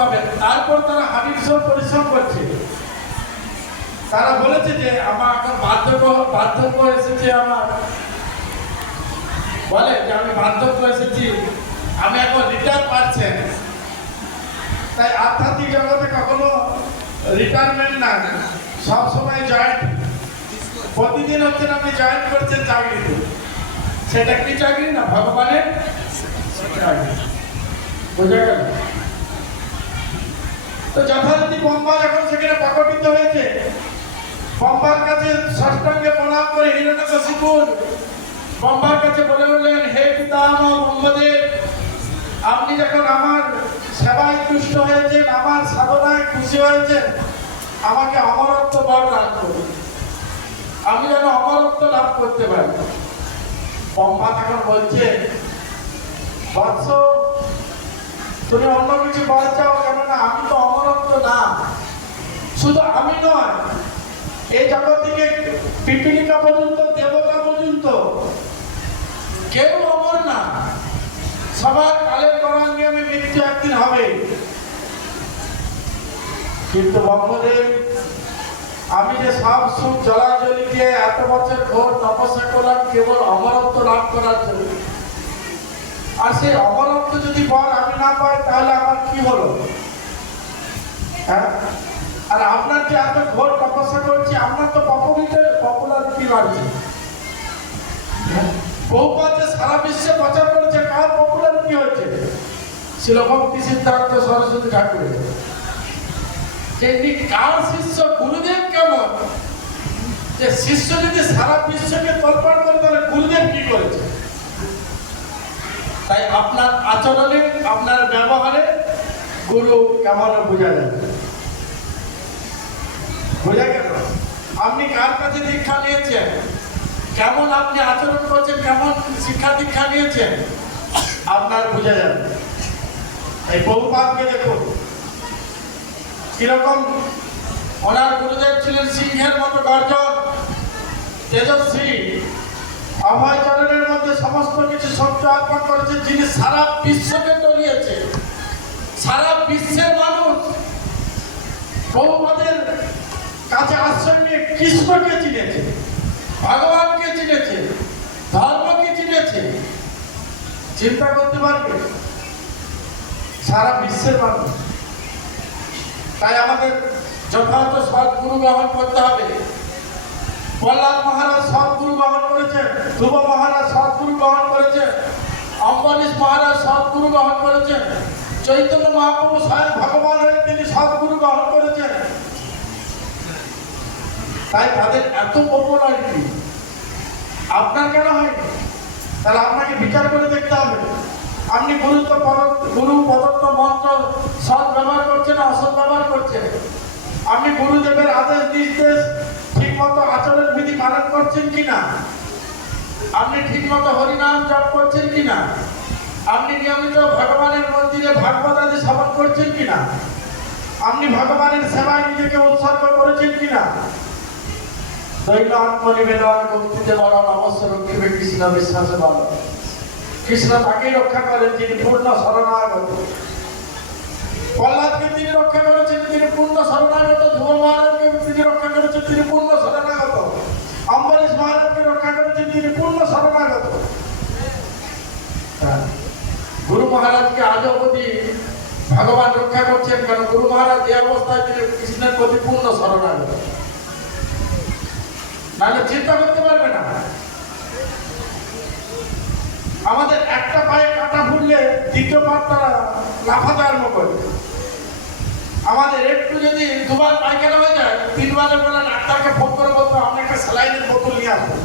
হবে। তারপর তারা হাবিবসহ পরিশ্রম করছে। তারা বলেছে যে আমার এখন বার্ধক্য এসেছে, আমার বলে যে আমি বার্ধক্য এসেছি, আমি এখন রিটায়ার পাচ্ছেন। তাই আধ্যাত্মিক জগতে কখনো রিটায়ারমেন্ট না, সবসময় জয়েন্ট। প্রতিদিন হচ্ছেন আপনি জয়েন করছেন চাকরিতে, সেটা কি চাকরি না ভগবানের চাকরি। বোঝা গেল? তো যথারীতি ব্রহ্মা যখন সেখানে প্রকটিত হয়েছে, ব্রহ্মার কাছে ষষ্ঠাঙ্গে প্রণাম করে হিরণ্যকশিপু ব্রহ্মার কাছে বলে বললেন, হে পিতামহ ব্রহ্মদেব, আপনি যখন আমার সেবায় তুষ্ট হয়েছেন, আমার সাধনায় খুশি হয়েছেন, আমাকে অমরত্ব বর দান করুন, আমি যেন অমরত্ব লাভ করতে পারি। ব্রহ্মা তখন বলছে, বৎস, তুমি অন্য কিছু বল চাও, কেননা আমি তো অমরত্ব না। শুধু আমি নয়, এই জগৎ থেকে পিপীলিকা পর্যন্ত, দেবতা পর্যন্ত কেউ অমর না। সবার কালের গণনা নিয়মে মৃত্যু একদিন হবে। কিন্তু ব্রহ্মদেব, আমি যে সব সুখ জলাঞ্জলি দিয়ে এত বছর ঘোর তপস্যা করলাম কেবল অমরত্ব লাভ করার জন্য, আর সেই অমরত্ব যদি বর আমি না পাই তাহলে আমার কি হলো? হ্যাঁ, আর আপনার যে এত ঘোর তপস্যা করছি, আপনার তো পপুলারিটি বাড়ছে। বহুপাত যে সারা বিশ্বে প্রচার করেছে, কার পপুলারিটি হচ্ছে? ছিল ভক্তি সিদ্ধার্থ সরস্বতী ঠাকুরের। যে কার শিষ্য, গুরুদেব কেমন? যে শিষ্য যদি সারা বিশ্বকে তোলপাড় করে, তাহলে গুরুদেব কি করেছে? তাই আপনার আচরণে, আপনার ব্যবহারে গুরু কেমন বোঝা যাবে। বোঝা গেল? আপনি কার কাছে দীক্ষা নিয়েছেন, কেমন আপনি আচরণ করছেন, কেমন শিক্ষা দীক্ষা নিয়েছেন, আপনার বোঝা যাবে। এই বহুপাতকে দেখুন কিরকম, ওনার গুরুদেব ছিলেন সিংহের মতো গর্জন, তেজস্বী, অভয় চরণের মধ্যে সমস্ত কিছু শব্দ অর্পণ করেছে, যিনি সারা বিশ্বকে তলিয়েছে। সারা বিশ্বের মানুষ বহুপাতের কাছে আশ্রয় নিয়ে কৃষ্ণকে চিনেছে, ভগবানকে চিনেছে, ধর্মকে চিনেছে। চিন্তা করতে পারবে? সারা বিশ্বের মানুষ। তাই আমাদের যথাযথ সদ্গুরু গ্রহণ করতে হবে। প্রহ্লাদ মহারাজ সদ্গুরু গ্রহণ করেছেন, ধ্রুব মহারাজ সদ্গুরু গ্রহণ করেছেন, অম্বরীশ মহারাজ সদ্গুরু গ্রহণ করেছেন, চৈতন্য মহাপ্রভু স্বয়ং ভগবান হয়ে তিনি সদ্গুরু গ্রহণ করেছেন। তাই তাদের এত পপুলারিটি, আপনার কেন হয়নি? তাহলে আপনাকে বিচার করে দেখতে হবে, আপনি গুরু প্রদত্ত মন্ত্র সৎ ব্যবহার করছেন না অসৎ ব্যবহার করছেন? আপনি গুরুদেবের আদেশ নির্দেশ ঠিক মতো আচরণ বিধি পালন করছেন কিনা? আপনি ঠিক মতো হরিনাম জপ করছেন কিনা? আপনি নিয়মিত ভগবানের মন্দিরে ভাগবত আদি শ্রবণ করছেন কিনা? আপনি ভগবানের সেবায় নিজেকে উৎসর্গ করেছেন কিনা? দৈন আত্মনিবেদন ভক্তিতে বরণ অবশ্য রক্ষিবে কৃষ্ণ বিশ্বাসে বলো। কৃষ্ণ তাকেই রক্ষা করেন যিনি পূর্ণ শরণাগত। প্রহ্লাদকে তিনি রক্ষা করেছেন, তিনি পূর্ণ শরণাগত। ধ্রুব মহারাজকে তিনি রক্ষা করেছেন, তিনি পূর্ণ শরণাগত। অম্বরীশ মহারাজকে রক্ষা করেছেন, তিনি পূর্ণ শরণাগত। গুরু মহারাজকে আজ অবধি ভগবান রক্ষা করছেন, কারণ গুরু মহারাজ যে অবস্থায় তিনি কৃষ্ণের প্রতি পূর্ণ শরণাগত। নাহলে চিন্তা করতে পারবে না। আমাদের একটা পায়ে কাটা ফুটলে দ্বিতীয় পাটা লাফাতে আরম্ভ করে। আমাদের একটু যদি দুবার পায়খানা হয়ে যায়, তিনবারের বেলা ডাক্তারকে ফোন করে বলতো আমি একটা স্যালাইনের বোতল নিয়ে আসবো।